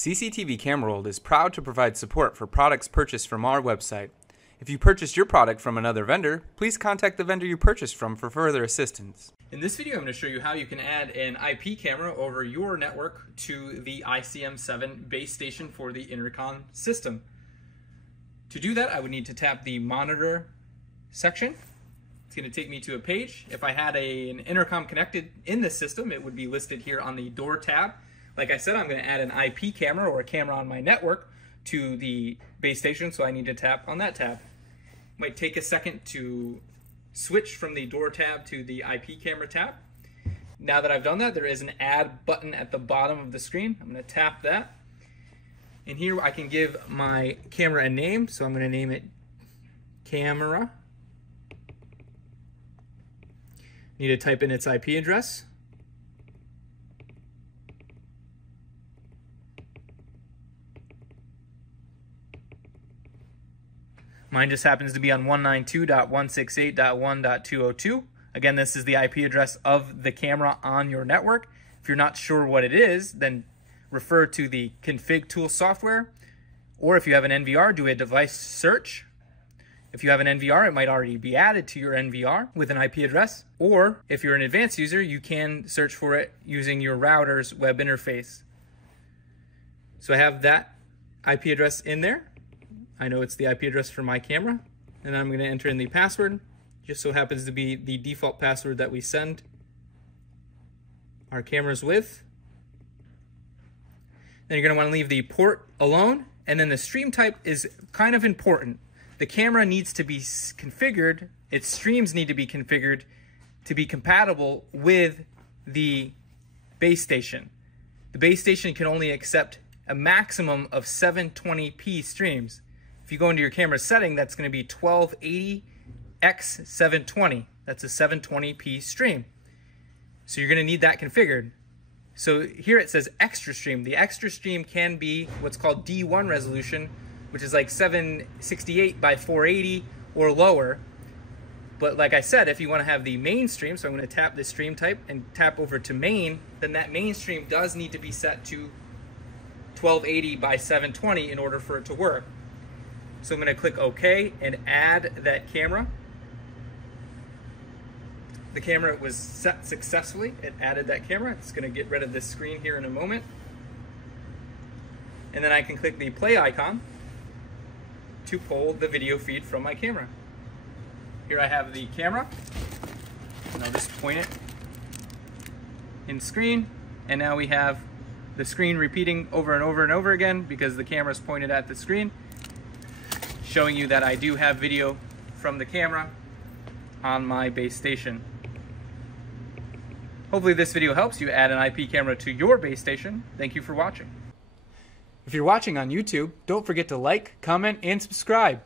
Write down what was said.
CCTV Camera World is proud to provide support for products purchased from our website. If you purchased your product from another vendor, please contact the vendor you purchased from for further assistance. In this video, I'm going to show you how you can add an IP camera over your network to the ICM7 base station for the intercom system. To do that, I would need to tap the monitor section. It's going to take me to a page. If I had an intercom connected in this system, it would be listed here on the door tab. Like I said, I'm going to add an IP camera or a camera on my network to the base station, so I need to tap on that tab. It might take a second to switch from the door tab to the IP camera tab. Now that I've done that, there is an add button at the bottom of the screen. I'm going to tap that. And here I can give my camera a name, so I'm going to name it camera. Need to type in its IP address. Mine just happens to be on 192.168.1.202. Again, this is the IP address of the camera on your network. If you're not sure what it is, then refer to the config tool software. Or if you have an NVR, do a device search. If you have an NVR, it might already be added to your NVR with an IP address. Or if you're an advanced user, you can search for it using your router's web interface. So I have that IP address in there. I know it's the IP address for my camera, and I'm going to enter in the password. Just so happens to be the default password that we send our cameras with. Then you're going to want to leave the port alone, and then the stream type is kind of important. The camera needs to be configured, its streams need to be configured to be compatible with the base station. The base station can only accept a maximum of 720p streams. If you go into your camera setting, that's going to be 1280x720. That's a 720p stream. So you're going to need that configured. So here it says extra stream. The extra stream can be what's called D1 resolution, which is like 768 by 480 or lower. But like I said, if you want to have the main stream, so I'm going to tap the stream type and tap over to main, then that main stream does need to be set to 1280 by 720 in order for it to work. So I'm going to click OK and add that camera. The camera was set successfully. It added that camera. It's going to get rid of this screen here in a moment. And then I can click the play icon to pull the video feed from my camera. Here I have the camera, and I'll just point it in screen, and now we have the screen repeating over and over and over again because the camera is pointed at the screen, showing you that I do have video from the camera on my base station. Hopefully this video helps you add an IP camera to your base station. Thank you for watching. If you're watching on YouTube, don't forget to like, comment, and subscribe.